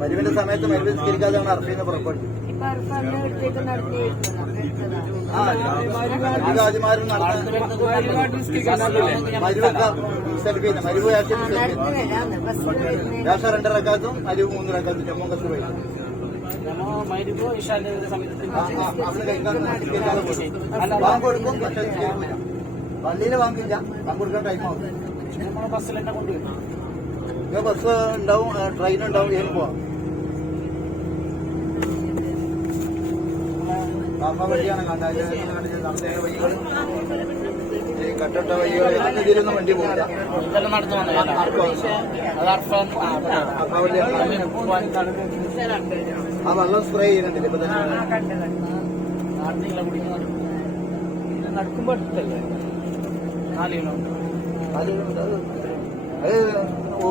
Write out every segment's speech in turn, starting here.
മരുവിന്റെ സമയത്ത് മരുവ് നിസ്കരിക്കാതെയാണ് അർഫീന്ന് പുറപ്പെട്ടു. ഹാജിമാരും മരുവ് യാഷ 2 റക്കാത്തും മരുവ് 3 റക്കാത്തും ജമ്മു കസർ പോയി ബാങ്ക് കൊടുക്കും. പക്ഷെ പള്ളിയിൽ വാങ്ങില്ല, ബാങ്ക് കൊടുക്കാൻ ടൈം ആവും. ബസ് ഉണ്ടാവും, ട്രെയിൻ ഉണ്ടാവും, ഏത് പോവാം. കാമ വഴിയാണ് നടത്തേണ്ട വഴികൾ, കട്ടട്ട വഴികൾ, ഇതിലൊന്നും വണ്ടി പോകില്ല. ആ വെള്ളം സ്പ്രേ ചെയ്യുന്നുണ്ടല്ലേ ഇപ്പൊ തന്നെ നടക്കുമ്പോ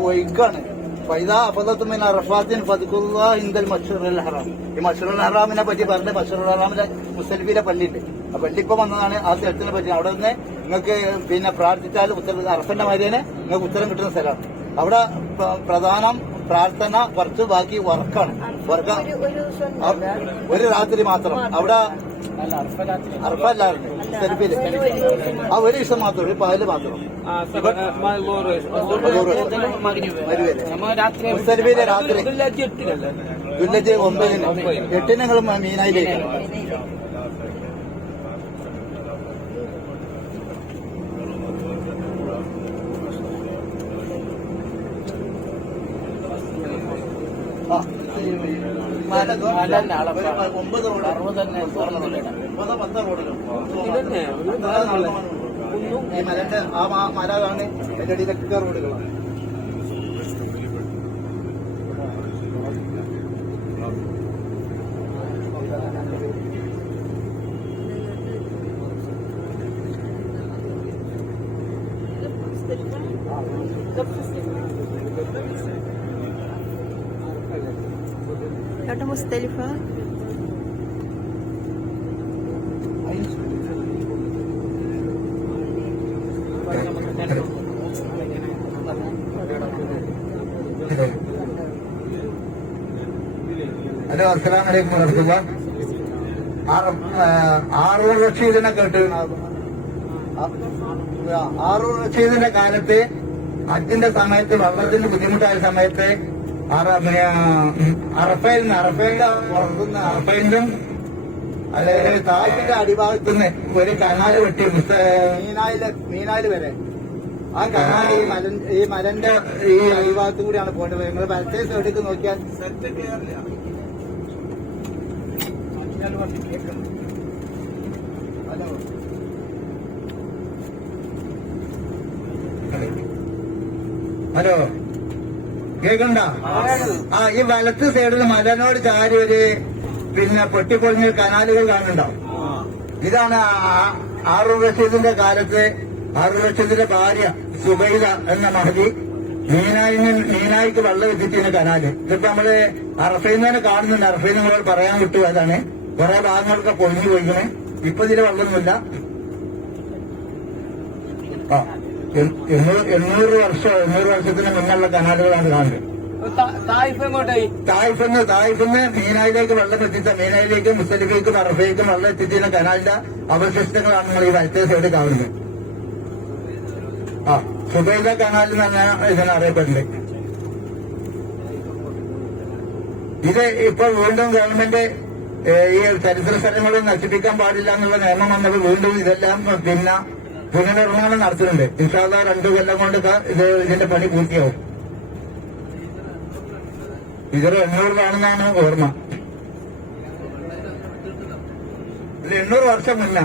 ഒഴുക്കാണ്. ഫൈദാ അഫദത്തും മിൻ അറഫാത്തിൻ ഫദ്കുറുല്ലാഹ ഇൻദൽ മശ്അറുൽ ഹറാം. ഈ മശ്അറുൽ ഹറാമിനെ പറ്റി പറഞ്ഞ മശ്അറുൽ ഹറാമിലെ മുസ്തലിഫിലെ പള്ളിയുണ്ട്. ആ പള്ളി ഇപ്പൊ വന്നതാണ്. ആ സ്ഥലത്തിനെ പറ്റി അവിടെ നിന്ന് നിങ്ങൾക്ക് പിന്നെ പ്രാർത്ഥിച്ചാൽ ഉത്തരം അറഫന്റെ മാതിരിനെ നിങ്ങൾക്ക് ഉത്തരം കിട്ടുന്ന സ്ഥലമാണ്. അവിടെ പ്രധാനം പ്രാർത്ഥന, കുറച്ച് ബാക്കി വർക്കാണ്. വർക്ക് ഒരു രാത്രി മാത്രം അവിടെ അറഫല്ലായിരുന്നു സെൽഫില്. ആ ഒരു ദിവസം മാത്രം, ഒരു പകല് മാത്രം. സെൽഫിയിലെ രാത്രി ദുല്ലജ് 9-ന് 8-ന് നിങ്ങൾ മീനായിലേക്ക്. ഈ മലന്റെ ആ മല ആണ് എന്റെ അടിയിലൊക്കെ റോഡുകളാണ്. മുസ്തലിഫ ഹലോ, അസ്സലാമു അലൈക്കും വറഹ്മത്തുള്ളാഹി. ഹാറൂൺ റഷീദിനെ കേട്ട്, ഹാറൂൺ റഷീദിന്റെ കാലത്ത് ഹജ്ജിന്റെ സമയത്ത് വെള്ളത്തിന് ബുദ്ധിമുട്ടായ സമയത്ത് അറഫയിലിന്റെ പുറത്തുനിന്ന് അറഫയിലും അല്ലെങ്കിൽ താഴത്തിന്റെ അടിഭാഗത്തുനിന്ന് ഒരു കനാല് വെട്ടി മീനായില് വരെ. ആ കനാല് ഈ മലന്റെ ഈ അടിഭാഗത്തും കൂടിയാണ് പോകേണ്ടത്. നിങ്ങൾ വലത്തേ സൈഡിലേക്ക് നോക്കിയാൽ ഹലോ കേൾക്കണ്ട? ആ ഈ വലത്ത് സൈഡിൽ മലനോട് ചാരി ഒരു പിന്നെ പൊട്ടിപ്പൊളിഞ്ഞ കനാലുകൾ കാണുന്നുണ്ടാവും. ഇതാണ് ഹാറൂൺ റഷീദിന്റെ കാലത്ത് ഹാറൂൺ റഷീദിന്റെ ഭാര്യ സുബൈദ എന്ന മഹദി മീനായിക്ക് വെള്ളം എത്തിച്ചിരുന്ന കനാല്. ഇതിപ്പോ നമ്മള് അറഫയിൽ നിന്ന് തന്നെ കാണുന്നുണ്ട്. അറഫയിൽ നമ്മൾ പറയാൻ വിട്ടു. അതാണ് കുറെ ഭാഗങ്ങളൊക്കെ പൊളിഞ്ഞു പോയിക്കണേ. ഇപ്പൊ ഇതിൽ വെള്ളമൊന്നുമില്ല. ആ 800 വർഷത്തിന് മുന്നുള്ള കനാലുകളാണ് കാണുന്നത്. തായിഫിന്ന് മീനായിലേക്ക് വെള്ളം എത്തിച്ച, മീനായിലേക്കും മുസ്തലിഫയ്ക്കും അറഫയ്ക്കും വെള്ളം എത്തിച്ചിരുന്ന കനാലിന്റെ അവശിഷ്ടങ്ങളാണ് നമ്മൾ ഈ വലത്തേ സൈഡ് കാണുന്നത്. ആ സുബൈദ കനാൽ എന്ന് ഇതിനറിയപ്പെടുന്നത്. ഇത് ഇപ്പൊ വീണ്ടും ഗവൺമെന്റ് ഈ ചരിത്ര സ്ഥലങ്ങൾ നശിപ്പിക്കാൻ പാടില്ല എന്നുള്ള നിയമം വന്നത് വീണ്ടും ഇതെല്ലാം പിന്നെ പുനർനിർമ്മാണം നടത്തുന്നുണ്ട്. ഇൻഷാ അല്ലാഹ് 2 കൊല്ലം കൊണ്ട് ഇതിന്റെ പണി പൂർത്തിയാവും. ഇതൊരു 800 ഓർമ്മ. ഇത് 800 വർഷം മുന്നേ.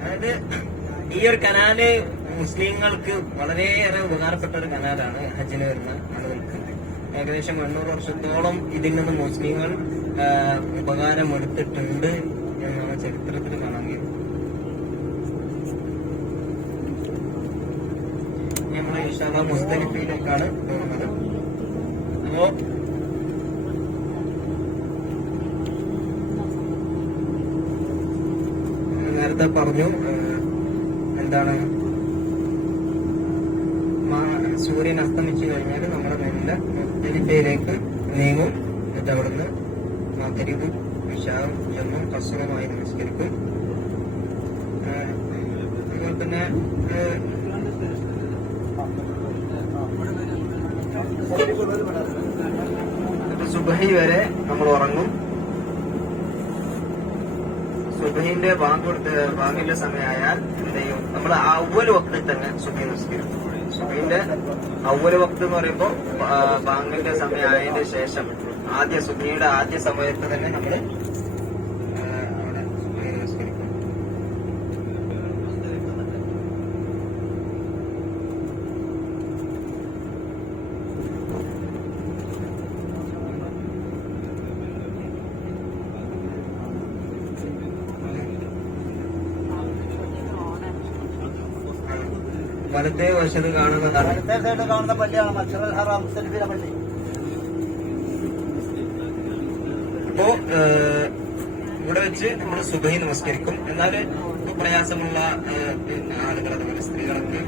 അതായത് ഈ ഒരു കനാല് മുസ്ലിങ്ങൾക്ക് വളരെയേറെ ഉപകാരപ്പെട്ട ഒരു കനാലാണ്. ഹജ്ജിന് വരുന്ന ആളുകൾക്ക് ഏകദേശം 800 വർഷത്തോളം ഇതിൽ നിന്ന് മുസ്ലിങ്ങൾ ഉപകാരമെടുത്തിട്ടുണ്ട് എന്നാണ് ചരിത്രത്തിൽ കാണാൻ കഴിയും. നമ്മൾ ഇൻഷാ അല്ലാഹ് മുസ്തലിഫയിലേക്കാണ് പോകുന്നത്. അപ്പോ നേരത്തെ പറഞ്ഞു എന്താണ് സൂര്യൻ അസ്തമിച്ചു കഴിഞ്ഞാൽ നമ്മുടെ മെല്ലെ മുസ്ദലിഫയിലേക്ക് നീങ്ങും. എന്നിട്ട് അവിടുന്ന് മഗ്രിബും ഇശാഉം ജമ്മും കസ്റുമായി നമസ്കരിക്കും. അതുപോലെ തന്നെ സുബഹി വരെ നമ്മൾ ഉറങ്ങും. സുബഹിന്റെ ബാങ്കിന്റെ സമയമായാൽ എന്ത് ചെയ്യും, നമ്മൾ അവ്വൽ വക്തിൽ തന്നെ സുബഹി നിസ്കരിക്കും. സുബഹിന്റെ അവ്വൽ വക്ത് എന്ന് പറയുമ്പോൾ ബാങ്കിന്റെ സമയമായതിന് ശേഷം സുബഹിയുടെ ആദ്യ സമയത്ത് തന്നെ നമ്മൾ അവിടെ സുബഹി നിസ്കരിക്കും. വലത്തേ വശത്ത് കാണുന്നതാണ് കാണുന്ന പള്ളിയാണ് മസ്ജിദുൽ ഹറാം, മുസ്ദലിഫിലെ പള്ളി. അപ്പോ ഇവിടെ വെച്ച് നമ്മൾ സുബഹി നമസ്കരിക്കും. എന്നാൽ പ്രയാസമുള്ള ആളുകൾ, അതുപോലെ സ്ത്രീകളൊക്കെ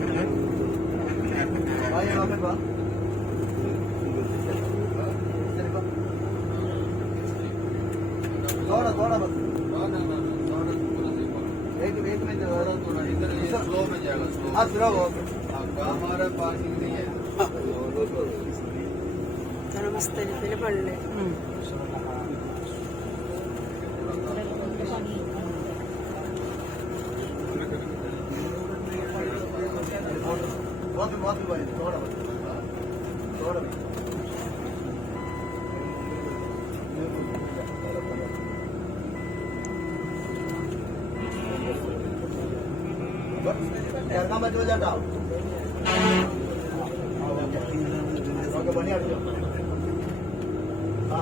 മുസ്ദലിഫിലെ പള്ളി. ഇറങ്ങാൻ പറ്റുമോ ചേട്ടാ? പണി അടിച്ചോ? ആ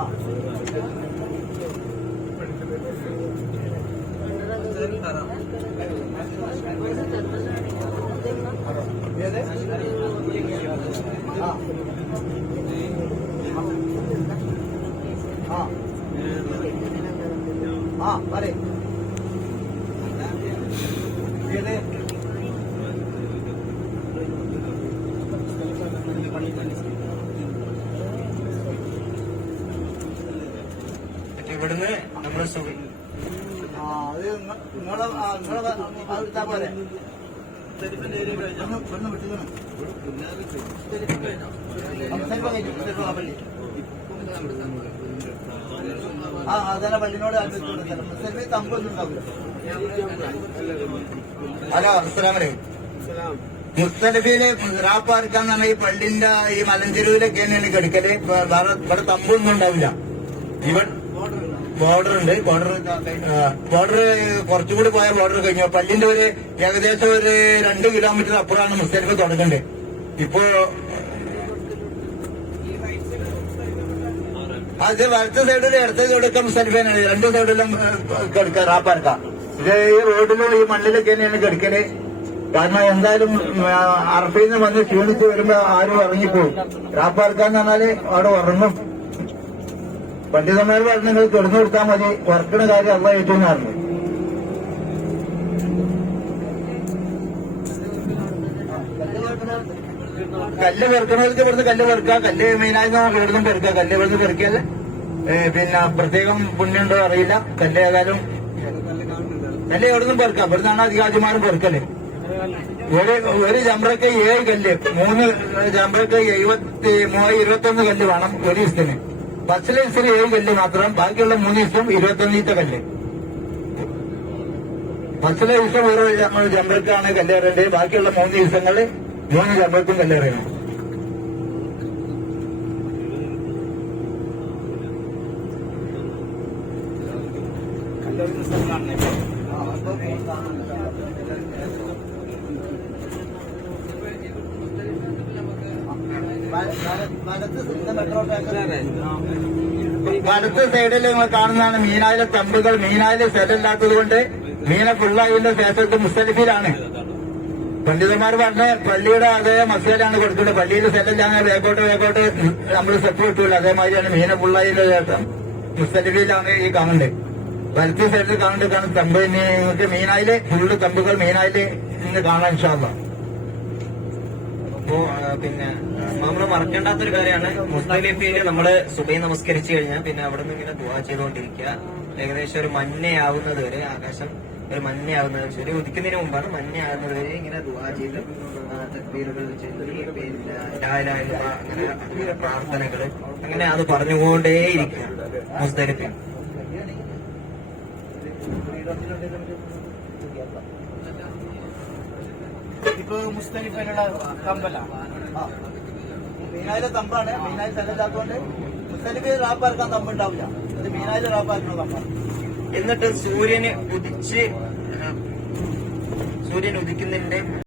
ഏത്? ആ പറ ഏത്? ഇവിടുന്ന് നമ്മൾ പോലെ അതന്നെ പള്ളിനോട് മുസ്ലിം തമ്പൊന്നും ഉണ്ടാവില്ല. ഹലോ, അസ്സലാമലൈക്കും. മുസ്ദലിഫയില് റാപ്പാർക്കാന്ന് പറഞ്ഞാൽ ഈ പള്ളിന്റെ ഈ മലഞ്ചെരുവിലൊക്കെ തന്നെയാണ് കിടക്കല്. ഇവിടെ തമ്പൊന്നും ഉണ്ടാവില്ല. ഇവിടെ ബോർഡർ ഉണ്ട്. ബോർഡർ കുറച്ചുകൂടി പോയ ബോർഡർ കഴിഞ്ഞു. പള്ളിന്റെ ഒരു ഏകദേശം ഒരു 2 കിലോമീറ്റർ അപ്പുറമാണ് മുസ്ദലിഫ തുടങ്ങുന്നത്. ഇപ്പോ അത് വലത്തെ സൈഡിൽ ഇടത്തെ സൈഡൊക്കെ മുസ്ദലിഫയാണ്. 2 സൈഡിലും കിടക്കുക റാപ്പാർക്ക. ഇത് ഈ റോഡിലും ഈ മണ്ണിലൊക്കെ തന്നെയാണ് കിടക്കല്. കാരണം എന്തായാലും അറഫയിൽ നിന്ന് വന്ന് ക്ഷീണിച്ച് വരുമ്പോ ആരും ഇറങ്ങിപ്പോവും. റാപ്പാർക്കാന്ന് പറഞ്ഞാല് അവിടെ ഉറങ്ങും. പണ്ഡിതന്മാർ പറഞ്ഞ് നിങ്ങൾ കിടന്നു കൊടുത്താൽ മതി, ഉറക്കണ കാര്യം അള്ളാഹ് ഏറ്റവും പറഞ്ഞു. കല്ല് പെറുക്കണവർക്ക് ഇവിടുന്ന് കല്ല് പെറുക്കാം. കല്ല് മെയിനായി ഇവിടുന്ന് പെറുക്കാം. കല്ല് ഇവിടുന്ന് പെറുക്കിയാൽ പിന്നെ പ്രത്യേകം പുണ്യമുണ്ടോ അറിയില്ല. കല്ല് ഏതായാലും കല്ല് എവിടുന്നും പെറുക്കാം. ഇവിടുന്നാണ് അധികാരിമാരും പെറുക്കല്. ഒരു ജംറയ്ക്ക് 7 കല്ല്, 3 ജംറയ്ക്ക് 21 കല്ല് വേണം ഒരു ദിവസത്തിന്. ഫസ്റ്റിലെ ദിവസത്തിന് 7 കല്ല് മാത്രം. ബാക്കിയുള്ള 3 ദിവസം 21 കല്ല്. ഫസ്റ്റിലെ ദിവസം ഓരോ ജംറയ്ക്കാണ് കല്ലേറേണ്ടത്. ബാക്കിയുള്ള 3 ദിവസങ്ങളിൽ 3 ജംറയ്ക്കും കല്ലേറണം. വലത്ത് സൈഡിൽ നിങ്ങൾ കാണുന്നതാണ് മീനായിലെ തമ്പുകൾ. മീനായിലെ സ്ഥലമില്ലാത്തത് കൊണ്ട് മീന ഫുള്ളായതിന്റെ ശേഷത്തെ മുസ്ദലിഫിലാണ്. പണ്ഡിതന്മാർ പറഞ്ഞ പള്ളിയുടെ അതേ മസേലാണ് കൊടുക്കുന്നത്. പള്ളിയിൽ സ്ഥലമില്ലാതെ വേഗോട്ട് നമ്മൾ സ്റ്റെപ്പ് കിട്ടൂല. അതേമാതിരിയാണ് മീന ഫുള്ളായതിന്റെ ശേഷം മുസ്ദലിഫിലാണ് ഈ കാണുന്നത്. വലത്ത് സൈഡിൽ കാണുന്നത് തമ്പ്. നിങ്ങൾക്ക് മീനായില് ഫുള്ള് തമ്പുകൾ മീനായില് ഇന്ന് കാണാൻ ഇൻഷാല്ലാ. അപ്പോ പിന്നെ നമ്മള് മറക്കേണ്ടാത്തൊരു കാര്യമാണ് മുസ്തലിഫയില് നമ്മള് സുബൈ നമസ്കരിച്ചു കഴിഞ്ഞാൽ പിന്നെ അവിടെ നിന്ന് ഇങ്ങനെ ദുആ ചെയ്തുകൊണ്ടിരിക്കുക. ഏകദേശം ഒരു മഞ്ഞയാവുന്നത് വരെ, ആകാശം ഒരു മഞ്ഞയാവുന്നത്, സൂര്യ ഉദിക്കുന്നതിന് മുമ്പാണ്, മഞ്ഞയാകുന്നത് വരെ ഇങ്ങനെ ദുആ ചെയ്ത് തക്ബീറുകൾ ചൊല്ലി പിന്നെ ലാ ഇലാഹ ഇല്ലല്ലാഹ് അങ്ങനെ പ്രാർത്ഥനകള് അങ്ങനെ അത് പറഞ്ഞുകൊണ്ടേയിരിക്കുക മുസ്തലിഫയിൽ. ഇപ്പൊ മുസ്തലിഫയിലുള്ള തമ്പല മീനായിലെ തമ്പാണ്. മീനായി സ്ഥലമില്ലാത്തതുകൊണ്ട് മുസ്തലിഫയിൽ റാപ്പാർക്കാൻ തമ്പുണ്ടാവില്ല. ഇത് മീനായിലെ റാപ്പാർക്കുന്ന തമ്പാണ്. എന്നിട്ട് സൂര്യന് ഉദിക്കുന്നതിന്റെ